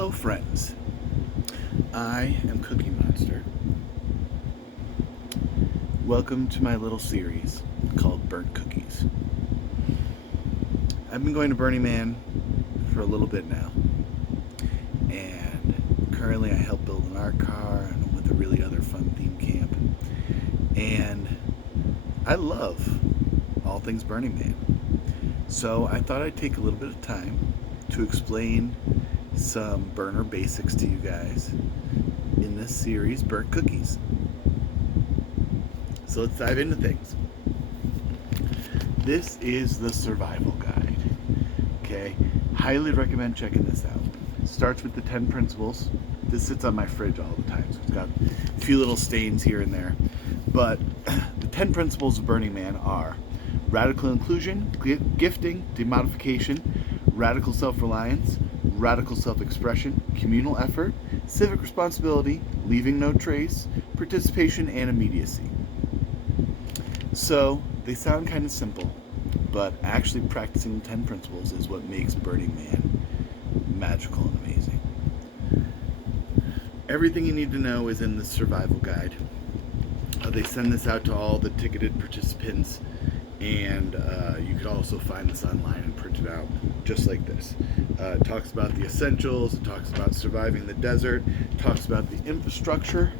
Hello friends, I am Cookie Monster. Welcome to my little series called Burnt Cookies. I've been going to Burning Man for a little bit now, and currently I help build an art car and I'm with a really other fun theme camp, and I love all things Burning Man. So I thought I'd take a little bit of time to explain some burner basics to you guys in this series, Burnt Cookies. So let's dive into things. This is the survival guide. Okay, highly recommend checking this out. It starts with the 10 principles. This sits on my fridge all the time, so it's got a few little stains here and there. But the 10 principles of Burning Man are radical inclusion, gifting, demodification, radical self-reliance, radical self-expression, communal effort, civic responsibility, leaving no trace, participation, and immediacy. So they sound kind of simple, but actually practicing the 10 principles is what makes Burning Man magical and amazing. Everything you need to know is in the survival guide. They send this out to all the ticketed participants, and you can also find this online and print it out just like this. It talks about the essentials, it talks about surviving the desert, it talks about the infrastructure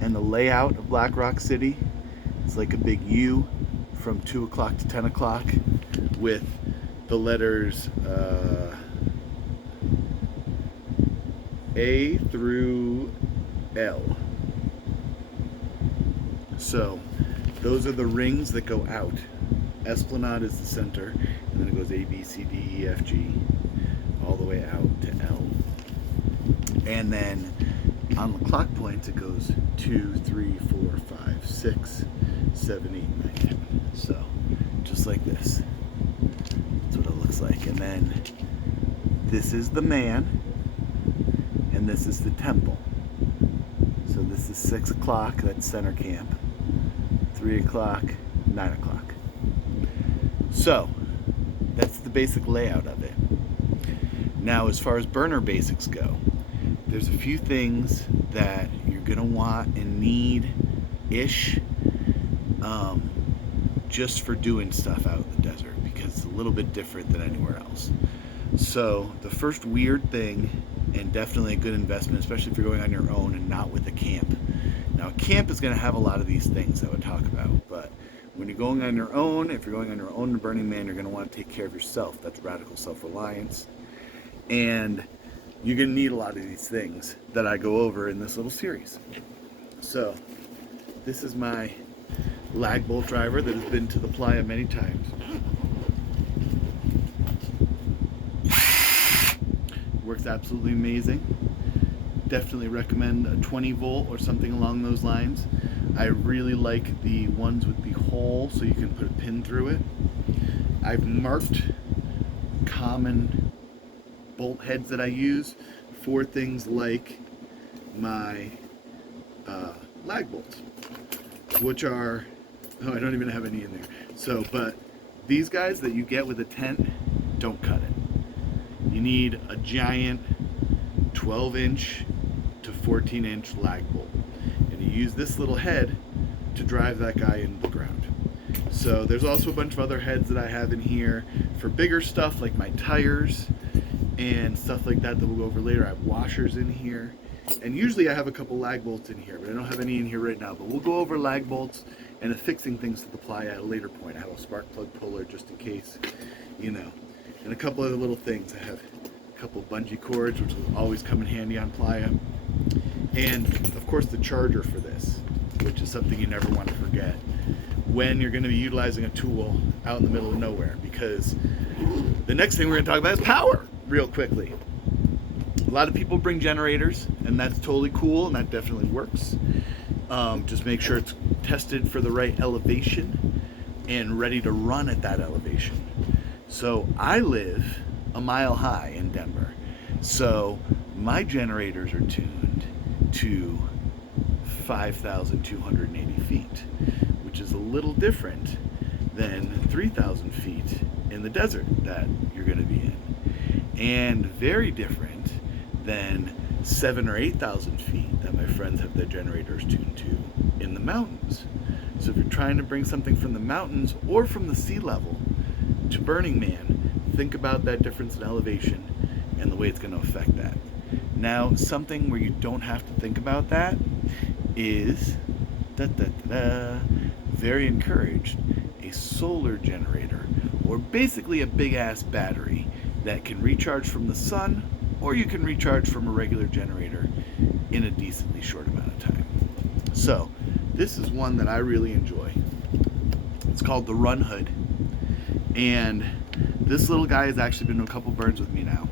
and the layout of Black Rock City. It's like a big U from 2 o'clock to 10 o'clock with the letters A through L. So those are the rings that go out. Esplanade is the center, and then it goes A, B, C, D, E, F, G, all the way out to L. And then on the clock points, it goes 2, 3, 4, 5, 6, 7, 8, 9, 10. So just like this. That's what it looks like. And then this is the man, and this is the temple. So this is 6 o'clock, that's center camp. 3 o'clock, 9 o'clock. So, that's the basic layout of it. Now, as far as burner basics go, there's a few things that you're going to want and need-ish just for doing stuff out in the desert, because it's a little bit different than anywhere else. So, the first weird thing, and definitely a good investment, especially if you're going on your own and not with a camp. Now, a camp is going to have a lot of these things that I would talk about, but when you're going on your own, if you're going on your own to Burning Man, you're going to want to take care of yourself. That's radical self-reliance. And you're going to need a lot of these things that I go over in this little series. So, this is my lag bolt driver that has been to the playa many times. Works absolutely amazing. Definitely recommend a 20 volt or something along those lines. I really like the ones with the hole so you can put a pin through it. I've marked common bolt heads that I use for things like my lag bolts, which are, oh, I don't even have any in there. So, but these guys that you get with a tent, don't cut it. You need a giant 12-inch to 14-inch lag bolt. And you use this little head to drive that guy into the ground. So there's also a bunch of other heads that I have in here for bigger stuff like my tires and stuff like that we'll go over later. I have washers in here. And usually I have a couple lag bolts in here, but I don't have any in here right now. But we'll go over lag bolts and affixing things to the playa at a later point. I have a spark plug puller just in case, you know. And a couple other little things. I have a couple bungee cords, which will always come in handy on playa. And of course the charger for this, which is something you never want to forget when you're going to be utilizing a tool out in the middle of nowhere, because the next thing we're going to talk about is power real quickly. A lot of people bring generators, and that's totally cool, and that definitely works. Just make sure it's tested for the right elevation and ready to run at that elevation. So I live a mile high in Denver, so my generators are tuned to 5,280 feet, which is a little different than 3,000 feet in the desert that you're going to be in, and very different than 7,000 or 8,000 feet that my friends have their generators tuned to in the mountains. So if you're trying to bring something from the mountains or from the sea level to Burning Man, think about that difference in elevation and the way it's going to affect that. Now, something where you don't have to think about that is, very encouraged, a solar generator, or basically a big ass battery that can recharge from the sun, or you can recharge from a regular generator in a decently short amount of time. So, this is one that I really enjoy. It's called the Run Hood, and this little guy has actually been to a couple burns with me now.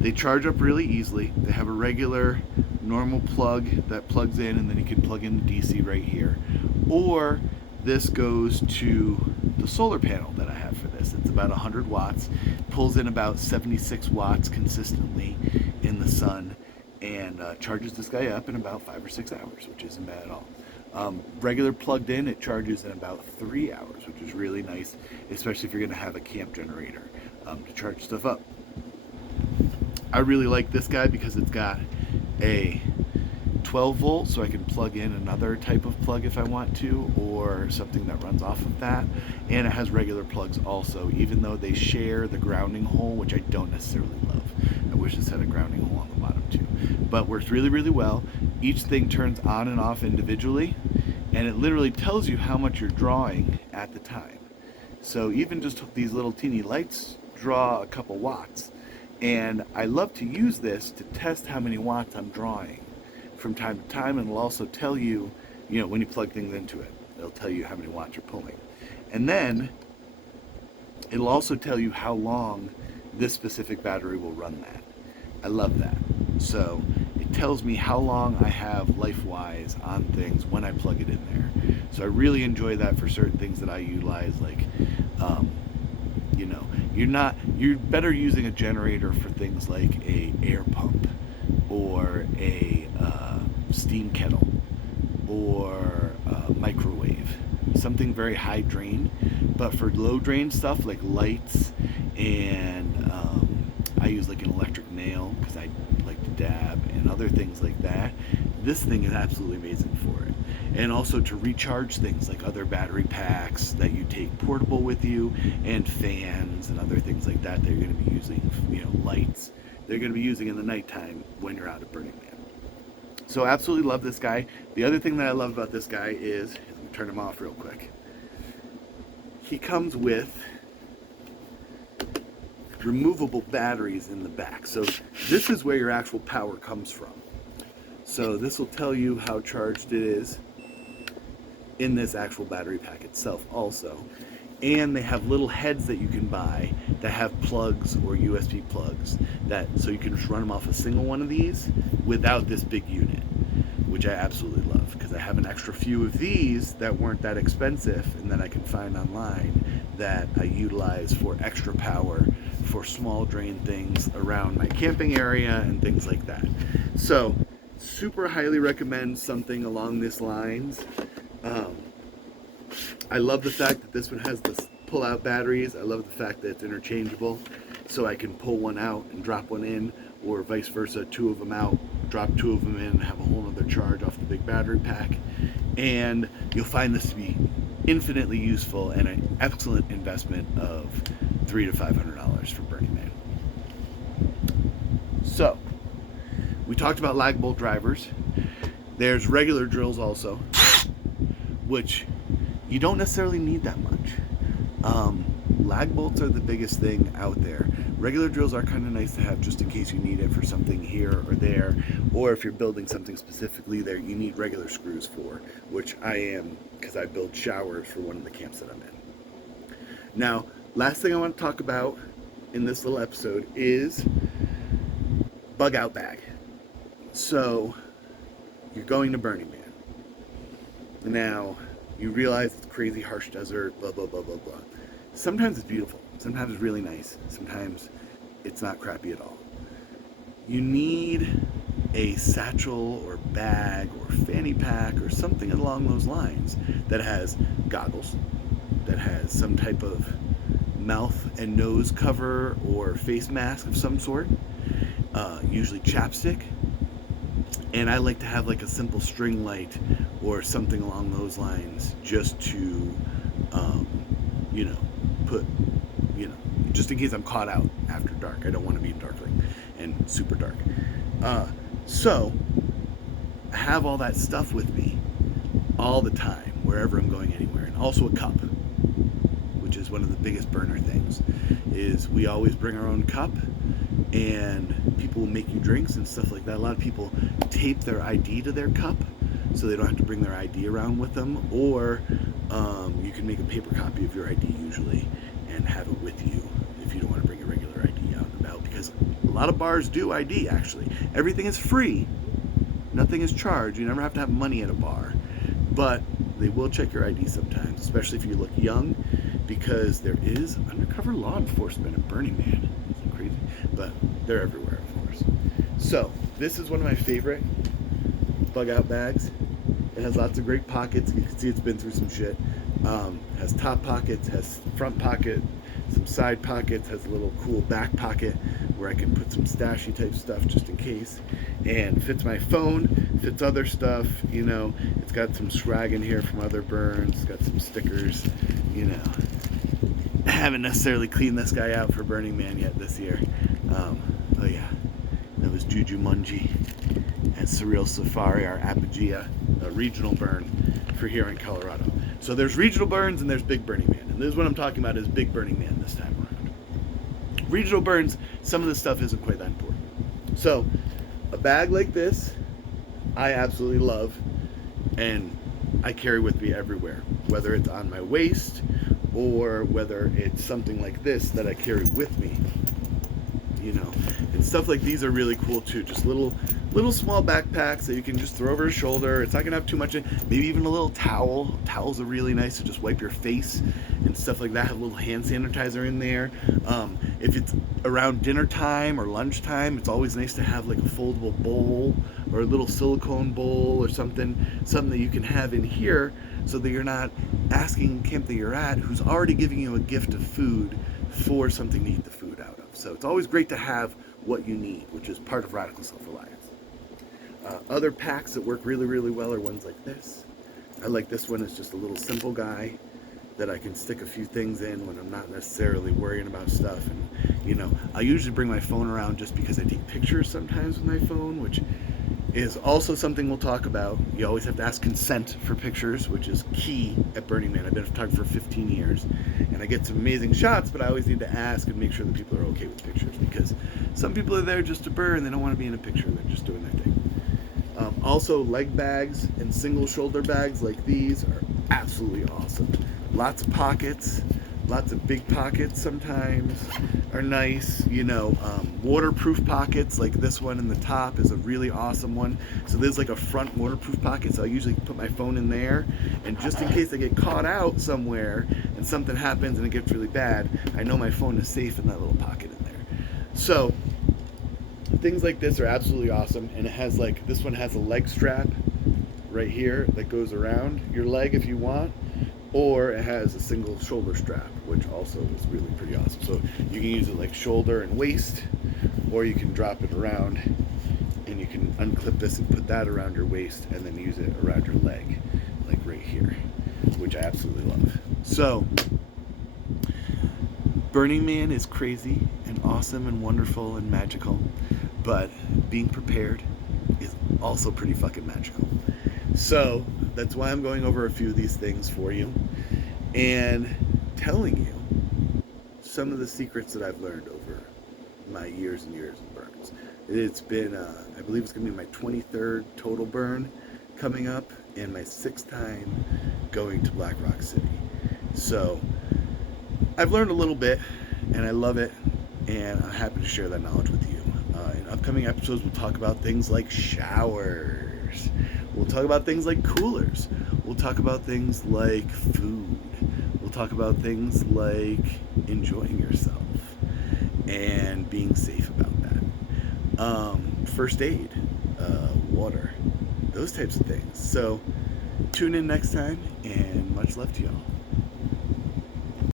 They charge up really easily. They have a regular normal plug that plugs in, and then you can plug in the DC right here. Or this goes to the solar panel that I have for this. It's about 100 watts, pulls in about 76 watts consistently in the sun, and charges this guy up in about 5 or 6 hours, which isn't bad at all. Regular plugged in, it charges in about 3 hours, which is really nice, especially if you're going to have a camp generator to charge stuff up. I really like this guy because it's got a 12 volt, so I can plug in another type of plug if I want to, or something that runs off of that. And it has regular plugs also, even though they share the grounding hole, which I don't necessarily love. I wish this had a grounding hole on the bottom too. But works really, really well. Each thing turns on and off individually, and it literally tells you how much you're drawing at the time. So even just these little teeny lights draw a couple watts. And I love to use this to test how many watts I'm drawing from time to time, and it'll also tell you, when you plug things into it, it'll tell you how many watts you're pulling. And then it'll also tell you how long this specific battery will run that. I love that. So it tells me how long I have life-wise on things when I plug it in there. So I really enjoy that for certain things that I utilize, like you're better using a generator for things like a air pump or a steam kettle or a microwave, something very high drain. But for low drain stuff like lights, and I use like an electric nail because I like to dab, and other things like that, this thing is absolutely amazing for it. And also to recharge things like other battery packs that you take portable with you, and fans and other things like that you're going to be using, lights they're going to be using in the nighttime when you're out at Burning Man. So absolutely love this guy. The other thing that I love about this guy is, let me turn him off real quick. He comes with removable batteries in the back. So this is where your actual power comes from. So this will tell you how charged it is in this actual battery pack itself also. And they have little heads that you can buy that have plugs or USB plugs, so you can just run them off a single one of these without this big unit, which I absolutely love, because I have an extra few of these that weren't that expensive and that I can find online that I utilize for extra power for small drain things around my camping area and things like that. So super highly recommend something along these lines. I love the fact that this one has the pull-out batteries. I love the fact that it's interchangeable, so I can pull one out and drop one in, or vice versa, 2 of them out, drop 2 of them in, and have a whole other charge off the big battery pack. And you'll find this to be infinitely useful and an excellent investment of $300 to $500 for Burning Man. So, we talked about lag bolt drivers. There's regular drills also, which you don't necessarily need that much. Lag bolts are the biggest thing out there. Regular drills are kind of nice to have just in case you need it for something here or there, or if you're building something specifically there you need regular screws for, which I am, because I build showers for one of the camps that I'm in. Now, last thing I want to talk about in this little episode is bug out bag. So, you're going to Burning Man. Now, you realize it's crazy harsh desert, blah, blah, blah, blah, blah. Sometimes it's beautiful. Sometimes it's really nice. Sometimes it's not crappy at all. You need a satchel or bag or fanny pack or something along those lines that has goggles, that has some type of mouth and nose cover or face mask of some sort, usually chapstick, and I like to have like a simple string light or something along those lines, just to, um, you know, put, you know, just in case I'm caught out after dark. I don't want to be darkling and super dark. So I have all that stuff with me all the time, wherever I'm going, anywhere, and also a cup, which is one of the biggest burner things. Is we always bring our own cup, and people will make you drinks and stuff like that. A lot of people tape their ID to their cup so they don't have to bring their ID around with them, or you can make a paper copy of your ID usually and have it with you if you don't want to bring your regular ID out and about, because a lot of bars do ID. Actually, everything is free, nothing is charged. You never have to have money at a bar, but they will check your ID sometimes, especially if you look young, because there is undercover law enforcement at Burning Man. It's crazy, but they're everywhere, of course. So this is one of my favorite bug out bags. It has lots of great pockets. You can see it's been through some shit. Has top pockets, has front pocket, some side pockets, has a little cool back pocket where I can put some stashy type stuff just in case, and fits my phone, fits other stuff, you know. It's got some swag in here from other burns, it's got some stickers, you know. I haven't necessarily cleaned this guy out for Burning Man yet this year. Oh yeah, that was Juju Munji and Surreal Safari, our Apogea regional burn for here in Colorado. So there's regional burns and there's big Burning Man, and this is what I'm talking about, is big Burning Man this time around. Regional burns, some of the stuff isn't quite that important. So a bag like this I absolutely love, and I carry with me everywhere, whether it's on my waist or whether it's something like this that I carry with me, you know. And stuff like these are really cool too, just little small backpacks that you can just throw over your shoulder. It's not gonna have too much in, maybe even a little towel. Towels are really nice to just wipe your face and stuff like that. Have a little hand sanitizer in there. If it's around dinner time or lunchtime, it's always nice to have like a foldable bowl or a little silicone bowl or something that you can have in here, so that you're not asking camp that you're at, who's already giving you a gift of food, for something to eat the food out of. So it's always great to have what you need, which is part of radical self-reliance. Other packs that work really, really well are ones like this. I like this one. It's just a little simple guy that I can stick a few things in when I'm not necessarily worrying about stuff. And, you know, I usually bring my phone around just because I take pictures sometimes with my phone, which is also something we'll talk about. You always have to ask consent for pictures, which is key at Burning Man. I've been a photographer for 15 years, and I get some amazing shots, but I always need to ask and make sure that people are okay with pictures, because some people are there just to burn. They don't want to be in a picture. They're just doing their thing. Also, leg bags and single shoulder bags like these are absolutely awesome. Lots of pockets, lots of big pockets sometimes are nice, you know. Waterproof pockets like this one in the top is a really awesome one. So there's like a front waterproof pocket, so I usually put my phone in there, and just in case I get caught out somewhere and something happens and it gets really bad, I know my phone is safe in that little pocket in there. So things like this are absolutely awesome. And it has, like, this one has a leg strap right here that goes around your leg if you want, or it has a single shoulder strap, which also is really pretty awesome. So you can use it like shoulder and waist, or you can drop it around and you can unclip this and put that around your waist, and then use it around your leg, like right here, which I absolutely love. So Burning Man is crazy and awesome and wonderful and magical, but being prepared is also pretty fucking magical. So that's why I'm going over a few of these things for you and telling you some of the secrets that I've learned over my years and years of burns. It's been, I believe it's going to be my 23rd total burn coming up, and my 6th time going to Black Rock City. So I've learned a little bit, and I love it, and I'm happy to share that knowledge with you. In upcoming episodes, we'll talk about things like showers. We'll talk about things like coolers. We'll talk about things like food. We'll talk about things like enjoying yourself and being safe about that. First aid, water, those types of things. So tune in next time, and much love to y'all.